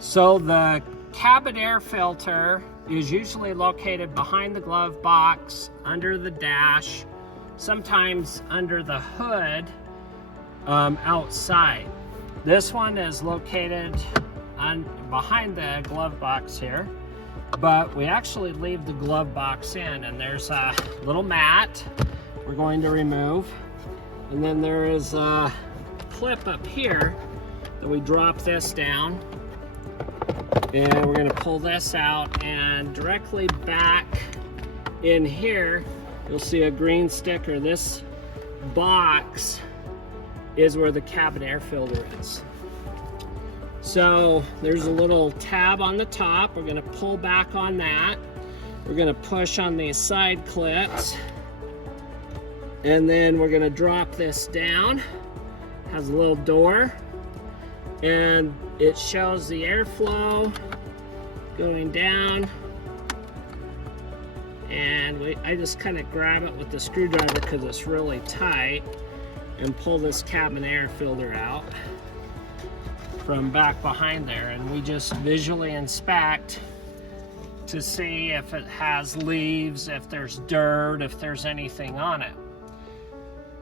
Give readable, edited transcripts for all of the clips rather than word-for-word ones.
So the cabin air filter is usually located behind the glove box, under the dash, sometimes under the hood, outside. This one is located behind the glove box here, but we actually leave the glove box in, and there's a little mat we're going to remove, and then there is a clip up here that we drop this down, and we're going to pull this out, and directly back in here you'll see a green sticker. This box is where the cabin air filter is. So there's a little tab on the top. We're going to pull back on that. We're going to push on these side clips, and then we're going to drop this down. It has a little door, and it shows the airflow going down, and I just kind of grab it with the screwdriver because it's really tight, and pull this cabin air filter out from back behind there, and we just visually inspect to see if it has leaves, if there's dirt, if there's anything on it.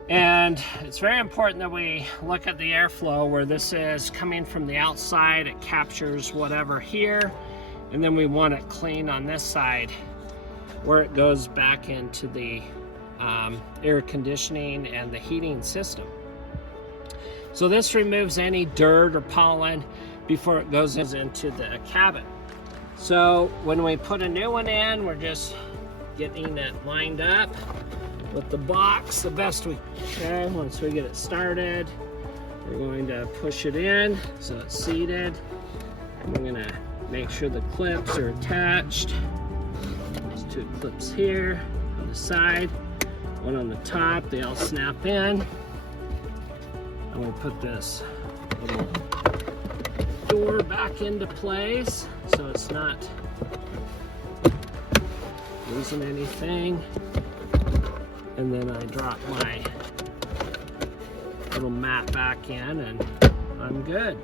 And it's very important that we look at the airflow. Where this is coming from the outside, it captures whatever here, and then we want it clean on this side where it goes back into the air conditioning and the heating system. So this removes any dirt or pollen before it goes into the cabin. So when we put a new one in, we're just getting it lined up with the box the best we can. Once we get it started, we're going to push it in so it's seated. And we're going to make sure the clips are attached. There's two clips here on the side, one on the top. They all snap in. I'm going to put this little door back into place so it's not losing anything. And then I drop my little mat back in, and I'm good.